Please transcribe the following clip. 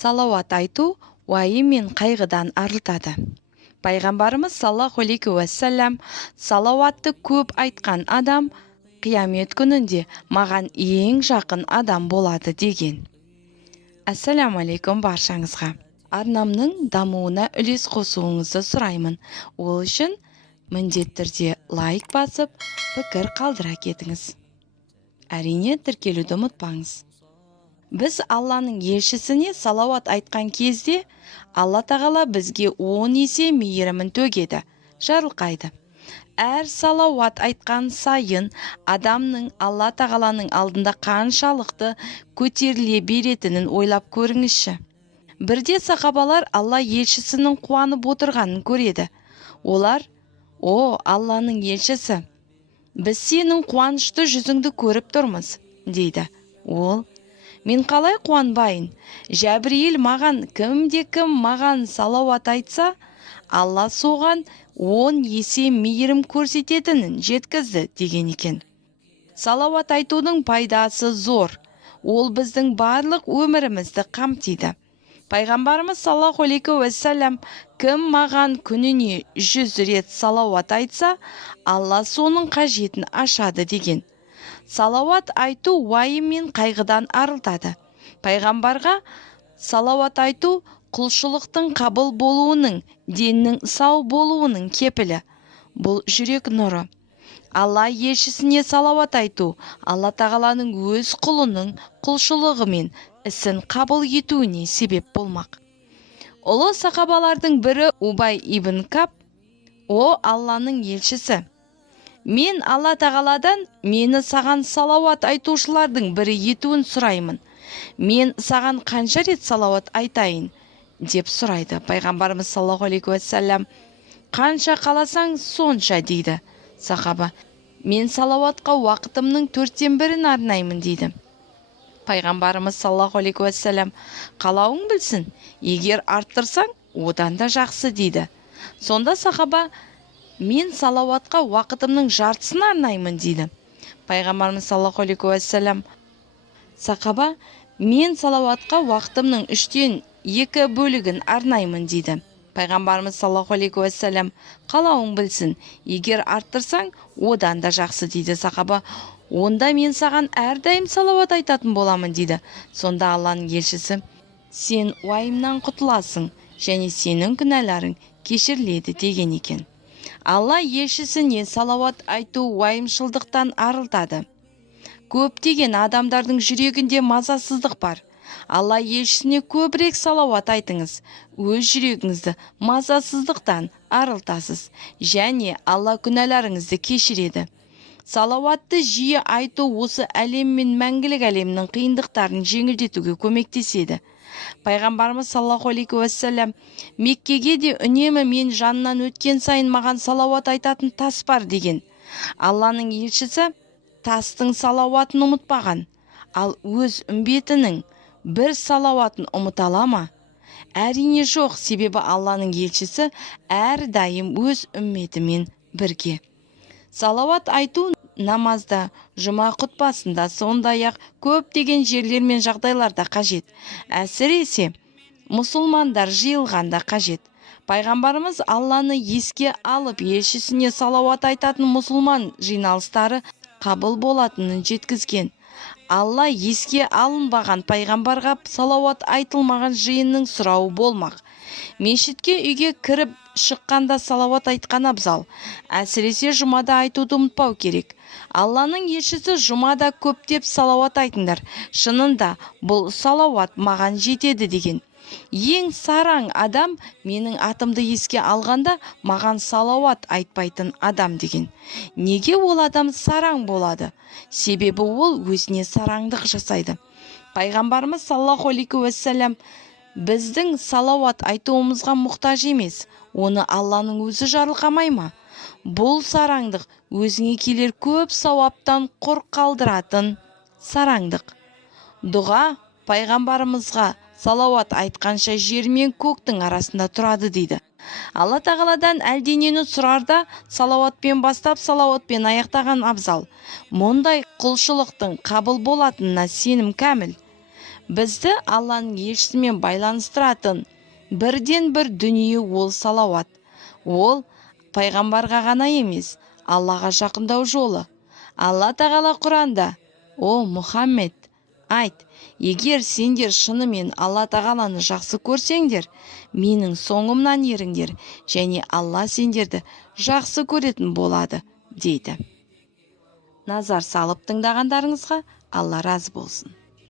Салауат айту уайым мен қайғыдан арылтады. Пайғамбарымыз саллаллаху алейхи уассалам салауатты көп айтқан адам қиямет күнінде маған ең жақын адам болады деген. Ассаламу алейкум баршаңызға. Арнамның дамуына үлес қосуыңызды сұраймын. Ол үшін міндетті түрде лайк басып, пікір қалдыра кетіңіз. Әрине, тіркелуді ұмытпаңыз. Біз Алланың елшісіне салауат айтқан кезде, Алла тағала бізге 10 есе мейірімін төгеді, жарылқайды. Әр салауат айтқан сайын адамның Алла тағаланың алдында қаншалықты көтеріле беретінін ойлап көріңізші. Бірде сахабалар Алла елшісінің қуанып отырғанын көреді. Олар: "О, Алланың елшісі, біз сенің қуанышты жүзіңді көріп тұрмыз", дейді. Ол: "Мен қалай қуанбайын? Жәбірейіл маған, кім маған салауат айтса, Алла соған 10 есе мейірім көрсететінін жеткізді", деген екен. Салауат айтудың пайдасы зор. Ол біздің барлық өмірімізді қамтиды. Пайғамбарымыз саллаллаху алейхи уассалам: "Кім маған күніне 100 рет салауат айтса, Алла соның қажетін ашады", деген. Салауат айту уайым мен қайғыдан арылтады. Пайғамбарға салауат айту құлшылықтың қабыл болуының, деннің сау болуының кепілі. Бұл жүрек нұры. Алла елшісіне салауат айту Алла тағаланың өз құлының құлшылығы мен ісін қабыл етуіне себеп болмақ. Ұлы сахабалардың бірі Убай ибн Каб: "О, Алланың елшісі, мен Алла тағаладан мені саған салауат айтушылардың бірі етуін сұраймын. Мен саған қанша рет салауат айтайын?" деп сұрайды. Пайғамбарымыз саллаллаху алейхи уассалам: "Қанша қаласаң сонша", дейді. Сахаба: "Мен салауатқа уақытымның 1/4-ін арнаймын", дейді. Пайғамбарымыз саллаллаху алейхи уассалам: "Қалауың білсін, егер арттырсаң, одан да жақсы", дейді. Сонда сахаба: "Мен салауатқа уақытымның жартысын арнаймын", дейді. Пайғамбарымыз саллаллаху алейхи уассалам: "Сахаба: Мен салауатқа уақытымның 3/2 бөлігін арнаймын", дейді. Пайғамбарымыз саллаллаху алейхи уассалам: "Қалауың білсін, егер арттырсаң, одан да жақсы", дейді. Сахаба: "Онда мен саған әрдайым салауат айтатын боламын", дейді. Сонда Алланың елшісі: "Сен уайымнан құтыласың және сенің күнәларың кешіріледі", деген екен. Алла елшісіне салауат айту уайымшылдықтан арылтады. Көптеген адамдардың жүрегінде мазасыздық бар. Алла елшісіне көбірек салауат айтыңыз. Өз жүрегіңізді мазасыздықтан арылтасыз және Алла күнәларыңызды кешіреді. Салауатты жиі айту осы әлем мен мәңгілік әлемнің қиындықтарын жеңілдетуге көмектеседі. Пайғамбарымыз саллаллаху алейхи уассалам: "Меккеге де үнемі мен жанынан өткен сайын маған салауат айтатын тас бар", деген. Алланың елшісі тастың салауатын ұмытпаған, ал өз үмбетінің бір салауатын ұмыта ала ма? Әрине жоқ, себебі Алланың елшісі әрдайым өз үмметімен бірге. Салауат айту намазда, жұма құтпасында, сондай-ақ көптеген жерлер мен жағдайларда қажет. Әсіресе мұсылмандар жиылғанда қажет. Пайғамбарымыз Алланы еске алып, елшісіне салауат айтатын мұсылман жиналыстары қабыл болатынын жеткізген. Алла еске алынбаған пайғамбарға салауат айтылмаған жиынның сұрауы болмақ. Мешітке үйге кіріп шыққанда салауат айтқан абзал. Әсіресе жұмада айтуды ұмытпау керек. Алланың елшісі: "Жұмада көптеп салауат айтыңдар. Шынында бұл салауат маған жетеді", деген. Ең сараң адам менің атымды еске алғанда маған салауат айтпайтын адам, деген. Неге ол адам сараң болады? Себебі ол өзіне сараңдық жасайды. Пайғамбарымыз саллаллаху алейхи уассалам біздің салауат айтуымызға мұқтаж емес, оны Алланың өзі жарылқамай ма? Бұл сараңдық өзіңе келер көп сауаптан құр қалдыратын сараңдық. Дұға пайғамбарымызға салауат айтқанша жер мен көктің арасында тұрады, дейді. Алла тағаладан әлденені сұрарда салауатпен бастап, салауатпен аяқтаған абзал. Мұндай құлшылықтың қабыл болатынына сенім кәміл. Бізді Алланың елшісімен байланыстыратын бірден бір дүние ол салауат. Ол пайғамбарға ғана емес, Аллаға жақындау жолы. Алла тағала Құранда: «О Мұхаммед, айт, егер сендер шынымен Алла тағаланы жақсы көрсеңдер, менің соңымнан еріңдер, және Алла сендерді жақсы көретін болады», дейді. Назар салып тыңдағандарыңызға Алла разы болсын.